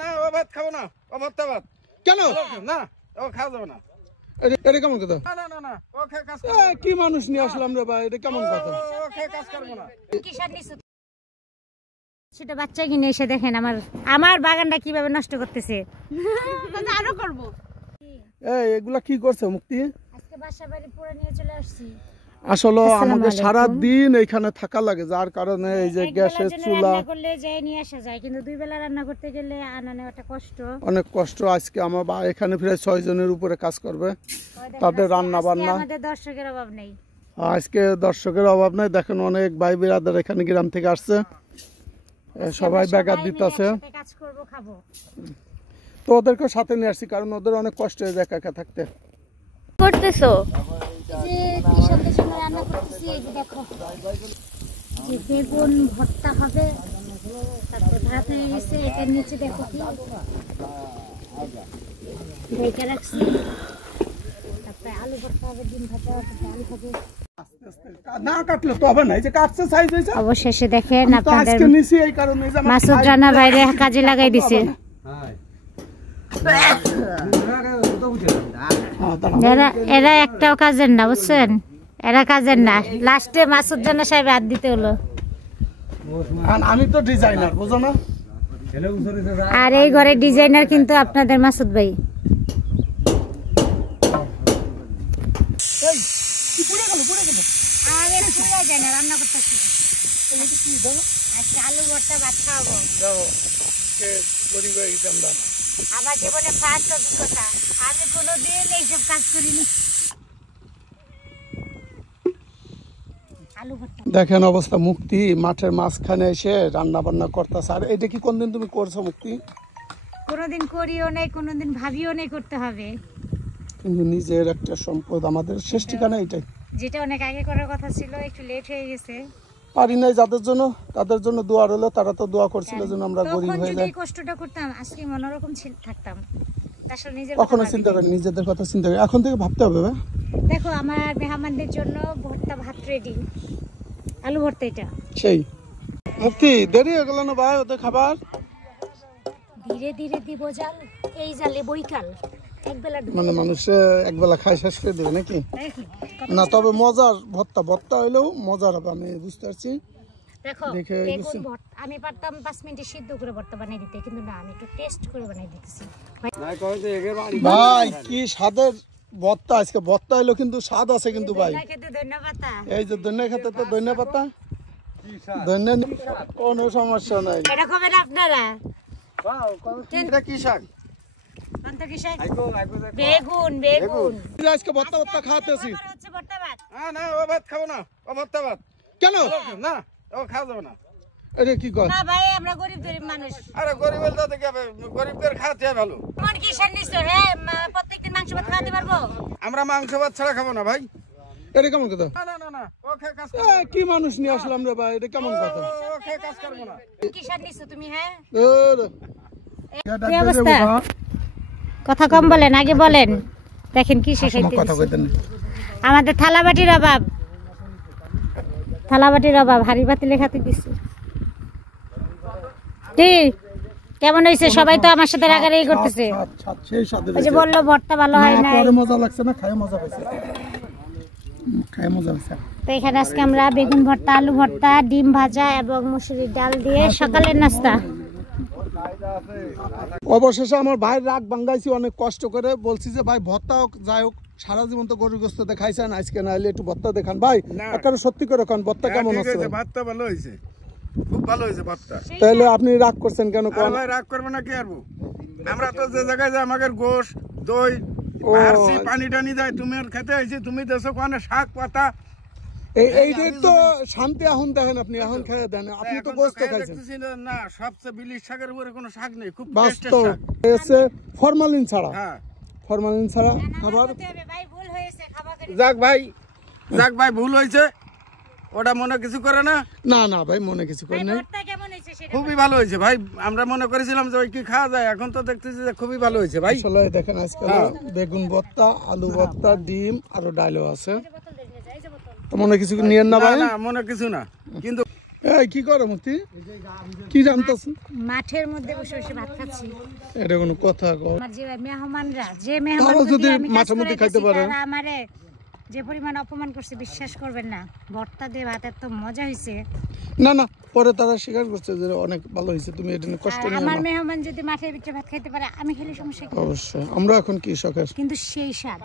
না ও ভাত খাবো না, ও ভর্তা ভাত। কেন? না ও খাওয়া যাবে না। এটা কেমন কথা? না না না ও খেয়ে কাজ কি মানুষ নিয়ে আসলাম রে ভাই, এটা কেমন কথা? ও খেয়ে কাজ করবো না। ছোট বাচ্চা কিনে এসে দেখেন আমার বাগানটা কিভাবে নষ্ট করতেছে। আরো করব। এগুলা কি করছে মুক্তি? আজকে বাসা বাড়ি পুরো নিয়ে চলে আসছি। আসলে আমাদের সারা দিন এখানে থাকা লাগে, যার কারণে এই যে গ্যাসের চুলা করলে যাই নিয়ে আসা যায়, কিন্তু দুই বেলা রান্না করতে গেলে আনা নেওয়াটা কষ্ট, অনেক কষ্ট। আজকে আমার এখানে প্রায় 6 জনের উপরে কাজ করবে, তাদের রান্না বান্না। আমাদের দর্শকের অভাব নেই, আজকে দর্শকের অভাব নাই। দেখেন অনেক ভাই বিরাদার এখানে গ্রাম থেকে আসছে, সবাই ব্যাঘাত দিতেছে। কাজ করব, খাবো। তো ওদেরকে সাথে নিয়ে আসছি, কারণ ওদের অনেক কষ্ট হয়ে যায় একা একা থাকতে। করতেছো যে কি সন্ধ্যের জন্য রান্না করতেছি, এই যে দেখো যে বেগুন ভর্তা হবে, তারপর ভাত হয়ে গেছে। এটার নিচে দেখো কি ঢেকে রাখছি, তারপরে আলু ভর্তা হবে, ডিম ভাজা হবে, ডাল হবে। না কাটলে তো হবে না, এই যে কাটছে সাইজ হইছে। অবশেষে দেখেন আপনাদের আজকে নিছি এই কারণে যে মাসুদ রানা বাইরে কাজে লাগাই দিছে। এরা একটাও কাজের না, বুঝছেন, এরা কাজের না। লাস্টে মাসুদ রানা সাহেব হাত দিতে হলো। আমি তো ডিজাইনার, বুঝো না? আর এই ঘরের ডিজাইনার কিন্তু আপনাদের মাসুদ ভাই। রান্না করতেছি আলু ভর্তা, ভাত খাওয়াবো। আমার জীবনে ফার্স্ট অভিজ্ঞতা, আমি কোনোদিন এইসব কাজ করিনি। আলু ভর্তা দেখেন অবস্থা। মুক্তি মাঠের মাঝখানে এসে রান্না বান্না করতেছে। আর এটা কি কোনদিন তুমি করছো মুক্তি? কোনোদিন করিও নাই, কোনোদিন ভাবিও নাই করতে হবে, কিন্তু নিজের একটা সম্পদ, আমাদের শেষ ঠিকানা এটাই। যেটা অনেক আগে করার কথা ছিল, একটু লেট হয়ে গেছে। পারি নাই যাদের জন্য, তাদের জন্য দোয়া রইলো। তারা তো দোয়া করছিল যেন আমরা গরিব হয়ে যাই। কষ্টটা করতাম আজকে মনোরকম থাকতাম। আসলে নিজের কখনো চিন্তা করি, নিজেদের কথা চিন্তা করি। এখন থেকে ভাবতে হবে। দেখো আমার মেহমানদের জন্য ভর্তা ভাত রেডি, আলু ভর্তা। এটা সেই মুক্তি দেরি হয়ে গেল না ভাই ওদের খাবার? ধীরে ধীরে দিব জাল, এই জালে বৈকাল একবেলা মানে মানুষ একবেলা খাই শেষ করে দেবে নাকি? না, তবে মজার ভর্তা হইলেও মজার হবে, আমি বুঝতে পারছি। দেখো আমি পারতাম 5 মিনিটে সিদ্ধ করে ভর্তা বানিয়ে দিতে, কিন্তু না, আমি একটু টেস্ট করে বানিয়ে দিতেছি। ভাই কি স্বাদের ভর্তা আজকে! ভর্তা হইলো কিন্তু স্বাদ আছে কিন্তু ভাই। এই যে ধনিয়া খেতে তো ধনিয়া পাতা, ধনিয়া কোনো সমস্যা নাই। এটা খাবেন আপনারা? এটা কি শাক? বেগুন। বেগুন আজকে ভর্তা খাওয়াতেছি। না ও ভাত খাবো না, ও ভর্তা ভাত। কেন? না ও খাওয়া যাবে না। এটা কি কর? না ভাই, আমরা গরিব মানুষ। আরে গরিব বলতে কি হবে, গরিবদের খাওয়াতে ভালো। মন কি শান্তিস হ্যাঁ, প্রত্যেকদিন মাংস ভাত খাওয়াতে পারবো? আমরা মাংস ভাত ছাড়া খাবো না ভাই। এটা কেমন কথা? না না না ও খেয়ে কাজ কি মানুষ নিয়ে আসলাম রে ভাই, এটা কেমন কথা? ও খেয়ে কাজ করবো না। কি শান্তিস তুমি? হ্যাঁ, কি অবস্থা? কথা কম বলেন, আগে বলেন। দেখেন কি শেখাইতে আমাদের থালাবাটির অভাব, হাড়ি পাতিলে খাতে দিচ্ছি। কেমন হয়েছে? সবাই তো আমার সাথে রাগারাগি করতেছে। ওই যে বললো ভর্তা ভালো হয় না, মজা লাগছে না? খায় মজা পাইছে, খায় মজা পাইছে। তো এখানে আজকে আমরা বেগুন ভর্তা, আলু ভর্তা, ডিম ভাজা এবং মুসুরির ডাল দিয়ে সকালের নাস্তা। অবশেষে আমার ভাই রাগ ভাঙ্গাইছি অনেক কষ্ট করে। বলছি যে ভাই ভর্তা হোক, যাই হোক, সারা জীবন তো গরুর গোস্ত দেখাইছেন, আজকে নাইলে একটু ভর্তা দেখান ভাই। একেবারে সত্যি করে কোন ভর্তা কেমন আছে? ভাতটা ভালো হয়েছে, খুব ভালো হয়েছে ভর্তা। তাহলে আপনি রাগ করছেন কেন? ভাই রাগ করবো না, কি আরবো? আমরা তো যে জায়গায় যাই আমাদের গোশ দই পানি টানি যায়, তুমি আর খেতে হয়েছি। তুমি দেশো কোনে শাক পাতা, এইটাই তো শান্তি। এখন দেখেন আপনি, এখন খেয়ে দেন, আপনি তো গোস্ত খাইছেন না। সবচেয়ে বিলিশ শাকের উপরে কোনো শাক নেই, খুব বাস্তব। ফরমালিন ছাড়া, ফরমালিন ছাড়া খাবার। যাক ভাই ভুল হয়েছে, ওটা মনে কিছু করে না। না না ভাই, মনে কিছু করে না। খুবই ভালো হয়েছে ভাই। আমরা মনে করেছিলাম যে ওই কি খাওয়া যায়, এখন তো দেখতেছি যে খুবই ভালো হয়েছে ভাই। আসলে দেখেন আজকে বেগুন ভর্তা, আলু ভর্তা, ডিম আরো ডালও আছে। তো মনে কিছু নিয়েন না ভাই? না মনে কিছু না, কিন্তু এই কি করো মতি, কি জানতাছ? মাঠের মধ্যে বসে বসে ভাত খাচ্ছি। এটা কোনো কথা কও? আমার যে মেহমানরা, যে মেহমান তারা যদি যদি আমি কাজ মাঠের মধ্যে করে খাইতে গেছি, পারে। তারা আমারে যে পরিমাণ অপমান করছে বিশ্বাস করবেন না। ভর্তা দিয়ে ভাত এত মজা হয়েছে। না না, পরে তারা স্বীকার করছে যে অনেক ভালো হয়েছে, তুমি এটা নিয়ে কষ্ট আর নিও আমার না। মেহমান যদি মাঠের ভিতরে ভাত খাইতে পারে, আমি খেলে সমস্যা কি? অবশ্যই, আমরা এখন কি শখের কিন্তু সেই স্বাদ।